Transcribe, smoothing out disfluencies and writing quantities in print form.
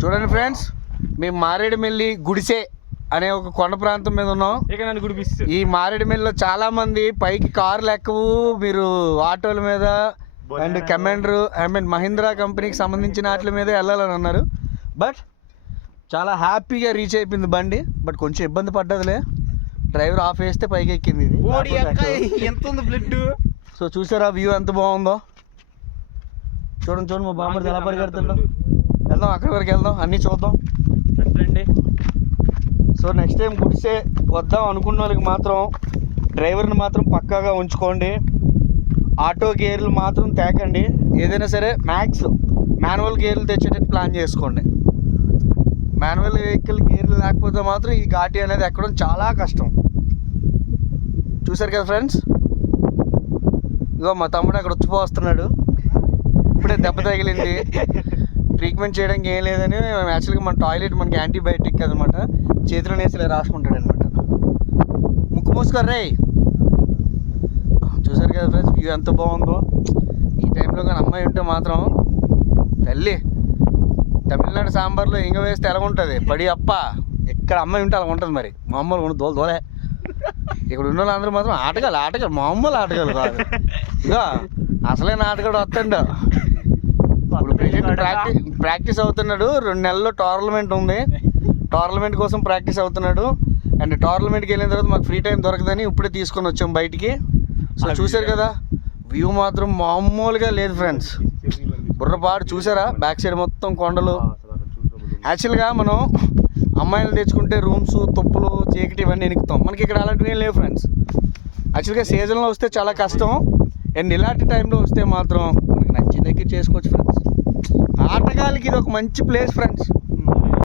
చూడండి ఫ్రెండ్స్, మేము మారేడుమిల్లి గుడిసె అనే ఒక కొండ ప్రాంతం మీద ఉన్నాం. ఈ మారేడుమిల్లిలో చాలా మంది పైకి కార్లు ఎక్కవు, మీరు ఆటోల మీద అండ్ కమాండర్ మహీంద్రా కంపెనీకి సంబంధించిన వాటి మీద వెళ్ళాలని అన్నారు. బట్ చాలా హ్యాపీగా రీచ్ అయిపోయింది బండి. బట్ కొంచెం ఇబ్బంది పడ్డదిలే, డ్రైవర్ ఆఫ్ వేస్తే పైకి ఎక్కింది ఇది. సో చూసారా వ్యూ ఎంత బాగుందో? చూడండి మా బామ్మర్ది ఎలా పరిగెడుతుందో. వెళ్దాం, అక్కడి వరకు వెళ్దాం, అన్నీ చూద్దాం. సో నెక్స్ట్ టైం గుడిసే వద్దాం అనుకున్న వాళ్ళకి మాత్రం డ్రైవర్ని మాత్రం పక్కాగా ఉంచుకోండి. ఆటో గేర్లు మాత్రం తేకండి. ఏదైనా సరే మ్యాక్స్ మాన్యువల్ గేర్లు తెచ్చేటట్టు ప్లాన్ చేసుకోండి. మాన్యువల్ వెహికల్ గేర్లు లేకపోతే మాత్రం ఈ ఘాటి అనేది ఎక్కడం చాలా కష్టం. చూసారు కదా ఫ్రెండ్స్, ఇగో మా తమ్ముడు అక్కడ వచ్చిపోస్తున్నాడు. ఇప్పుడే దెబ్బ తగిలింది, ట్రీట్మెంట్ చేయడానికి ఏం లేదని యాక్చువల్గా మన టాయిలెట్ మనకి యాంటీబయాటిక్ అనమాట, చేతిలో నేసి ఇలా రాసుకుంటాడు అనమాట. ముక్కు మూసుకోరు రే. చూసారు కదా ఫ్రెండ్స్ వ్యూ ఎంత బాగుందో. ఈ టైంలో కానీ అమ్మాయి ఉంటే మాత్రం తల్లి, తమిళనాడు సాంబార్లో ఇంగ వేస్తే ఎలా ఉంటుంది పడి అప్ప, ఇక్కడ అమ్మాయి ఉంటే అలా ఉంటుంది. మరి మామూలు ఉండదు, దోలే. ఇక్కడ ఉన్న వాళ్ళందరూ మాత్రం ఆటగాళ్ళు మామూలు ఆటగాళ్ళు కాదు. ఇక అసలైన ఆటగాడు వస్తాడు. ఇప్పుడు ప్రెజెంట్ ప్రాక్టీస్ అవుతున్నాడు. 2 నెలల్లో టోర్నమెంట్ ఉంది, టోర్నమెంట్ కోసం ప్రాక్టీస్ అవుతున్నాడు. అండ్ టోర్నమెంట్కి వెళ్ళిన తర్వాత మాకు ఫ్రీ టైం దొరకదని ఇప్పుడే తీసుకొని వచ్చాం బయటికి. సో చూసారు కదా వ్యూ మాత్రం మామూలుగా లేదు ఫ్రెండ్స్. బుర్రపాడు చూసారా, బ్యాక్ సైడ్ మొత్తం కొండలు. యాక్చువల్గా మనం అమ్మాయిలు తెచ్చుకుంటే రూమ్స్, తుప్పులు, చీకటి ఇవన్నీ ఎనుకుతాం. మనకి ఇక్కడ అలాంటివి ఏం లేవు ఫ్రెండ్స్. యాక్చువల్గా సీజన్లో వస్తే చాలా కష్టం, అండ్ ఇలాంటి టైంలో వస్తే మాత్రం మనకి నచ్చిన దగ్గర చేసుకోవచ్చు ఫ్రెండ్స్. ఆటగాళ్ళకి ఇది ఒక మంచి ప్లేస్ ఫ్రెండ్స్.